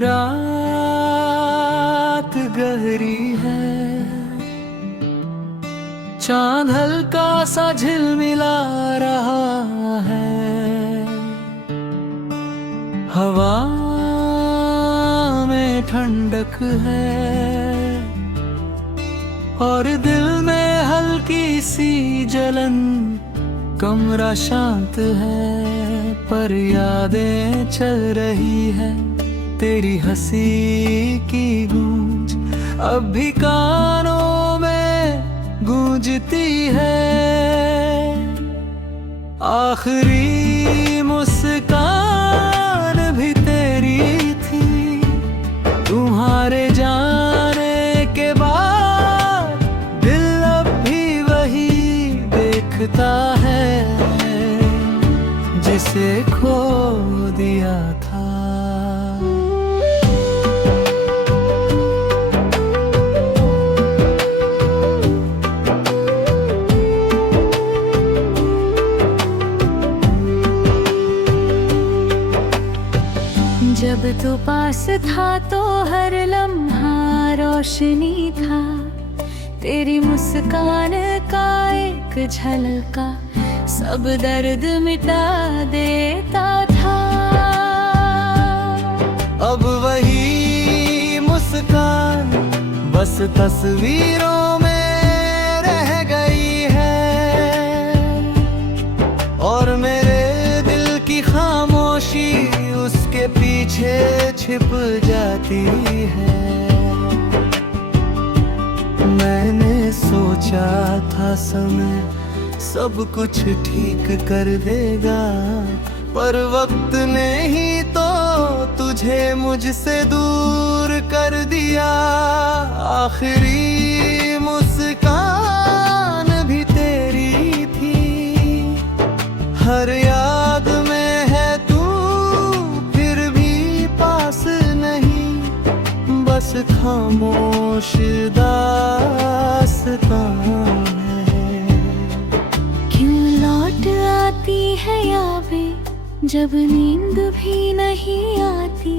रात गहरी है, चांद हल्का सा झिलमिला रहा है। हवा में ठंडक है और दिल में हल्की सी जलन। कमरा शांत है पर यादें चल रही है, तेरी हंसी की गूंज अब भी कानों में गूंजती है। आखिरी मुस्कान भी तेरी थी, तुम्हारे जाने के बाद दिल अब भी वही देखता है जिसे खो दिया था। जब तू पास था तो हर लम्हा रोशनी था, तेरी मुस्कान का एक झलका सब दर्द मिटा देता था। अब वही मुस्कान बस तस्वीरों में रह गई है और मेरे दिल की खामोशी उसके पीछे छिप जाती है। मैंने सोचा था समय सब कुछ ठीक कर देगा, पर वक्त ने ही तो तुझे मुझसे दूर कर दिया। आखिरी मुस्कान भी तेरी थी, हर याद में है तू फिर भी पास नहीं, बस खामोश दास्तां आती है यादें जब नींद भी नहीं आती,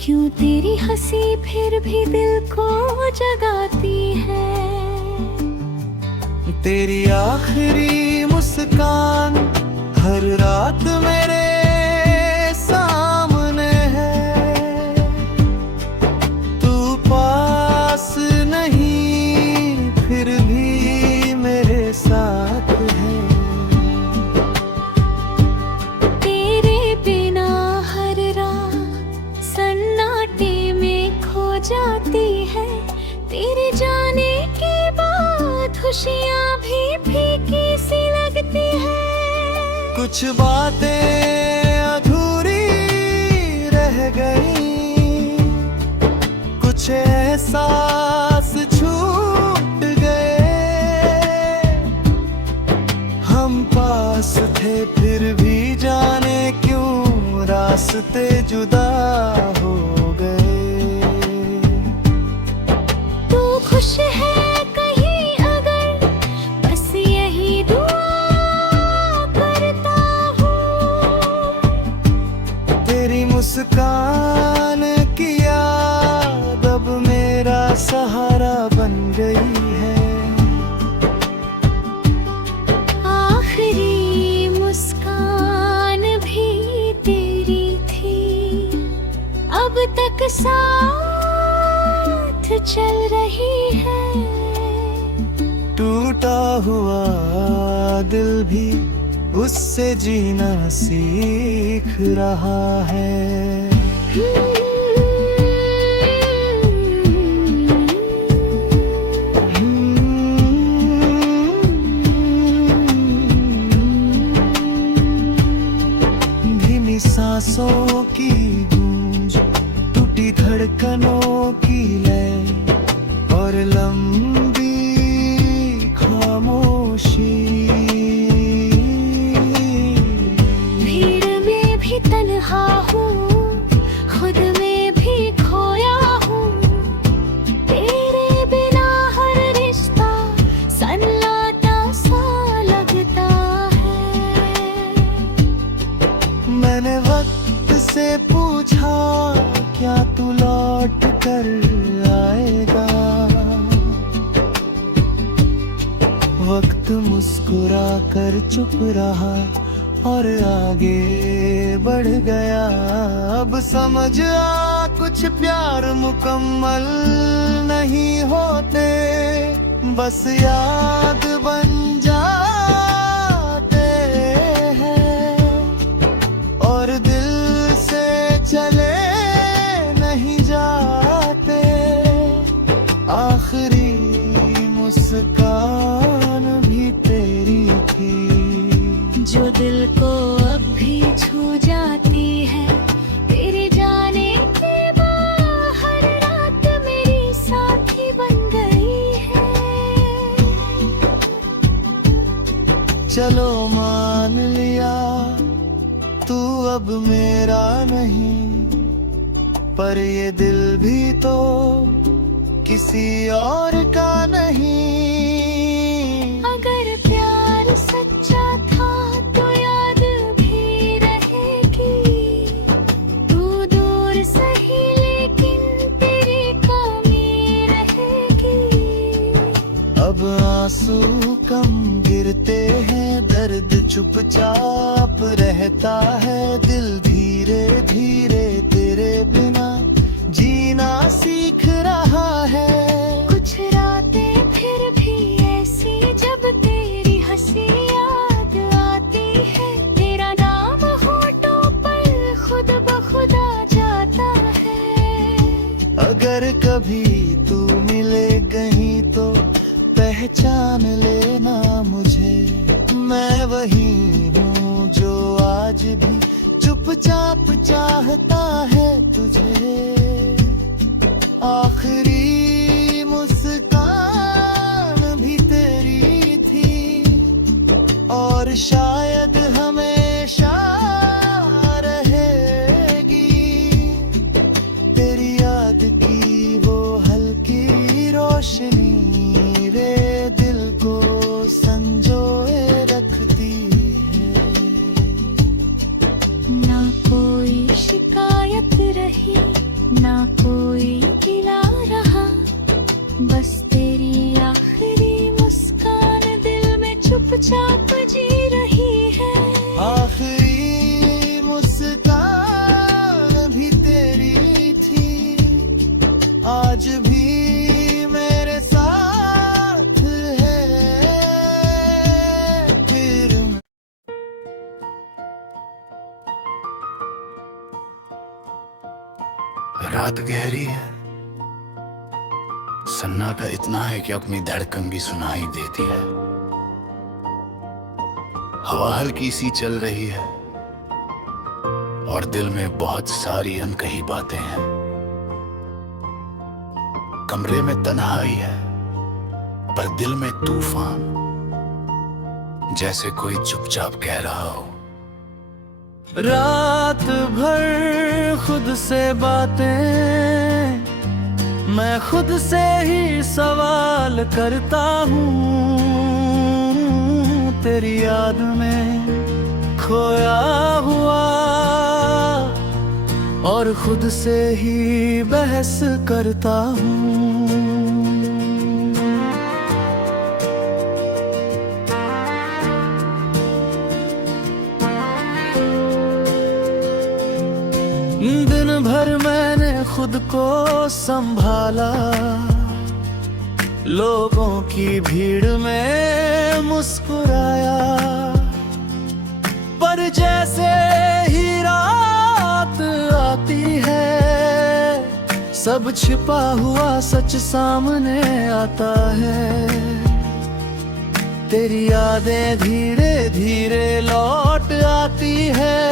क्यों तेरी हंसी फिर भी दिल को जगाती है। तेरी आखिरी मुस्कान हर रात मेरे सामने है, तू पास नहीं फिर भी मेरे साथ है। जाती है तेरे जाने के बाद, खुशियाँ भी फीकी सी लगती है। कुछ बातें अधूरी रह गई, कुछ एहसास छूट गए। हम पास थे फिर भी जाने क्यों रास्ते जुदा हो गए। खुश है कहीं अगर बस यही दुआ करता हूँ, तेरी मुस्कान की याद अब मेरा सहारा बन गई है। आखिरी मुस्कान भी तेरी थी, अब तक साथ चल रही है। टूटा हुआ दिल भी उससे जीना सीख रहा है। धीमी सांसों की गूंज, टूटी धड़कनों की लय और लंबी खामोशी। भीड़ में भी तन्हा हूँ, खुद कर चुप रहा और आगे बढ़ गया। अब समझ आ कुछ प्यार मुकम्मल नहीं होते, बस याद बन जाते हैं और दिल से चले नहीं जाते। आखिरी मुस्कान भी तेरी थी, जो दिल को अब भी छू जाती है। तेरे जाने के बाद हर रात मेरी साथी बन गई है। चलो मान लिया तू अब मेरा नहीं, पर ये दिल भी तो किसी और का नहीं। अगर प्यार सच्चा था तो याद भी रहेगी। तू दूर सही लेकिन तेरी कमी रहेगी। अब आंसू कम गिरते हैं, दर्द चुपचाप रहता है। दिल धीरे धीरे तेरे बिना जीना सीख रहा है। कुछ रातें फिर भी ऐसी जब तेरी हंसी याद आती है। तेरा नाम होठों पर खुद ब खुद आ जाता है। अगर कभी तू मिले कहीं तो पहचान लेना मुझे। मैं वही हूँ जो आज भी चुपचाप चाहता है तुझे। आखिरी मुस्कान भी तेरी थी और शायद हमेशा रहेगी। तेरी याद की वो हल्की रोशनी रे दिल को संजोए रखती है। ना कोई शिकायत रही, ना कोई गिला रहा, बस तेरी आखिरी मुस्कान दिल में चुपचाप जी रही है। आखिरी मुस्कान भी तेरी थी, आज भी मेरे साथ है। फिर रात गहरी है, सन्नाटा इतना है कि अपनी धड़कन भी सुनाई देती है। हवा हल्की सी चल रही है और दिल में बहुत सारी अनकही बातें हैं। कमरे में तन्हाई है पर दिल में तूफान, जैसे कोई चुपचाप कह रहा हो। रात भर खुद से बातें, मैं खुद से ही सवाल करता हूँ। तेरी याद में खोया हुआ और खुद से ही बहस करता हूँ। दिन भर मैंने खुद को संभाला, लोगों की भीड़ में मुस्कुराया, पर जैसे ही रात आती है सब छिपा हुआ सच सामने आता है। तेरी यादें धीरे धीरे लौट आती है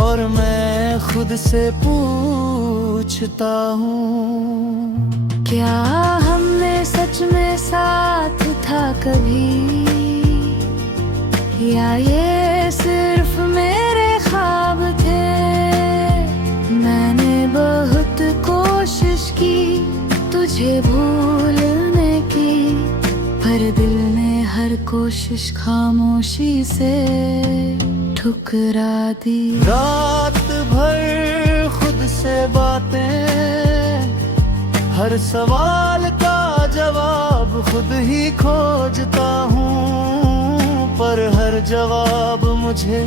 और मैं खुद से पूछता हूँ, क्या हमने सच में साथ था कभी, या ये सिर्फ मेरे ख्वाब थे। मैंने बहुत कोशिश की तुझे भूलने की, पर दिल ने हर कोशिश खामोशी से ठुकरा दी। रात भर खुद से बातें, हर सवाल का जवाब खुद ही खोजता हूँ। पर हर जवाब मुझे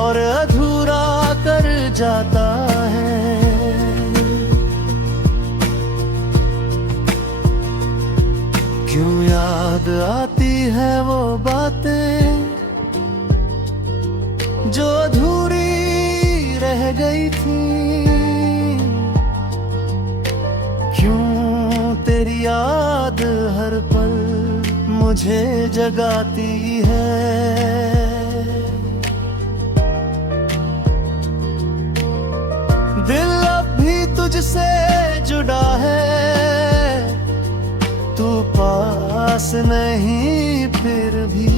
और अधूरा कर जाता है। क्यों याद आती है वो बातें जो अधूरी रह गई थी। क्यों तेरी याद हर पल मुझे जगाती है। दिल अब भी तुझसे जुड़ा है, तू पास नहीं फिर भी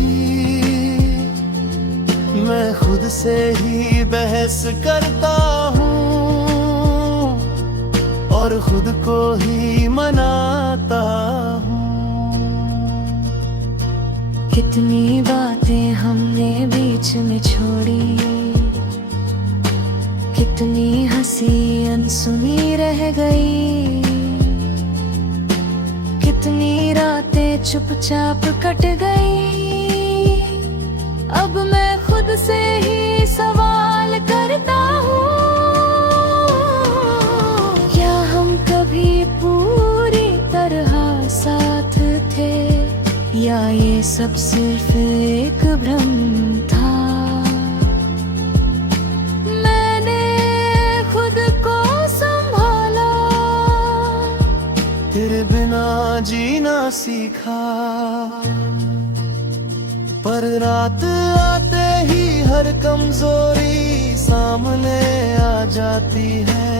मैं खुद से ही बहस करता हूँ और खुद को ही मनाता हूँ। कितनी बातें हमने बीच में छोड़ी, कितनी हंसी अनसुनी रह गई, कितनी रातें चुपचाप कट गई। अब मैं खुद से ही सवाल करता हूँ, क्या हम कभी पूरी तरह साथ थे या ये सब सिर्फ एक भ्रम था। मैंने खुद को संभाला, तेरे बिना जीना सीखा, पर रात आते ही हर कमजोरी सामने आ जाती है।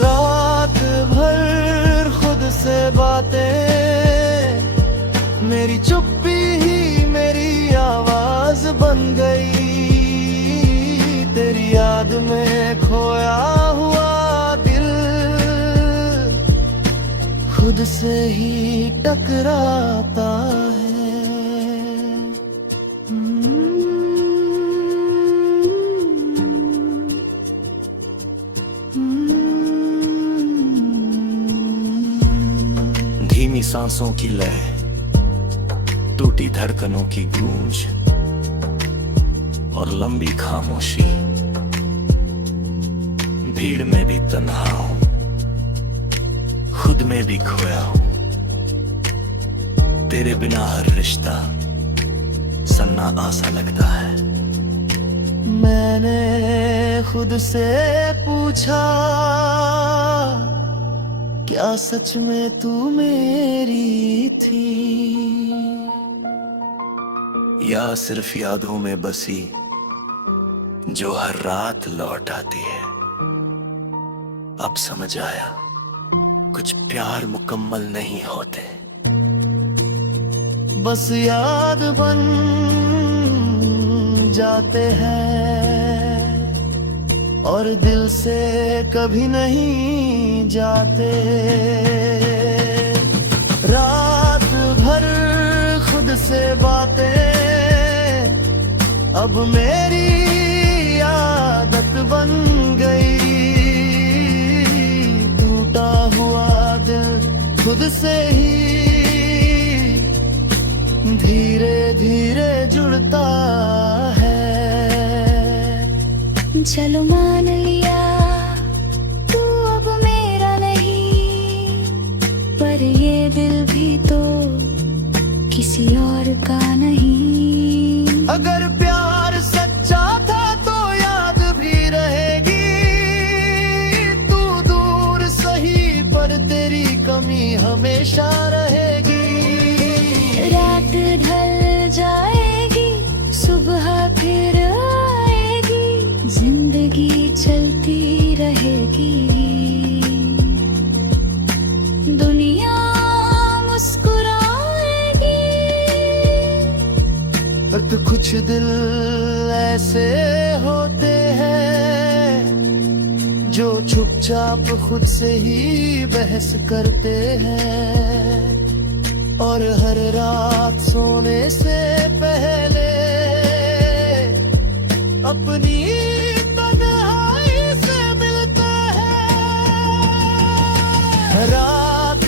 रात भर खुद से बातें, मेरी चुप्पी ही मेरी आवाज बन गई। तेरी याद में खोया हुआ दिल खुद से ही टकराता है। धीमी सांसों की लय, टूटी धड़कनों की गूंज और लंबी खामोशी। भीड़ में भी तन्हा हूं, खुद में भी खोया हूं। तेरे बिना हर रिश्ता सन्नाटा सा लगता है। मैंने खुद से पूछा, क्या सच में तू मेरी थी या सिर्फ यादों में बसी जो हर रात लौट आती है। अब समझ आया, कुछ प्यार मुकम्मल नहीं होते, बस याद बन जाते हैं और दिल से कभी नहीं जाते। रात भर खुद से बातें अब मेरी आदत बन गई। टूटा हुआ दिल खुद से ही धीरे धीरे जुड़ता है। चलो मान लिया तू अब मेरा नहीं, पर ये दिल भी तो किसी और का नहीं। अगर प्यार सच्चा था तो याद भी रहेगी। तू दूर सही पर तेरी कमी हमेशा रहेगी। रात ढल जाएगी, सुबह फिर आएगी, जिंदगी चलती रहेगी। दुनिया मुस्कुराएगी, पर कुछ दिल ऐसे होते हैं जो चुपचाप खुद से ही बहस करते हैं और हर रात सोने से पहले अपनी तन्हाई से मिलता है। रात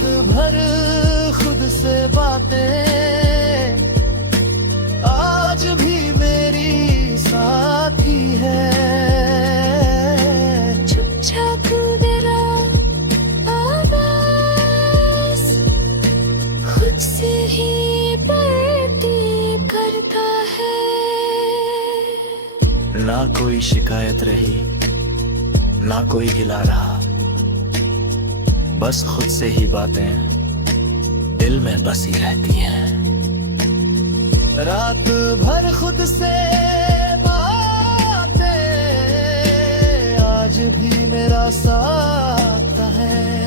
कोई शिकायत रही, ना कोई गिला रहा, बस खुद से ही बातें दिल में बसी रहती हैं। रात भर खुद से बातें आज भी मेरा साथ है।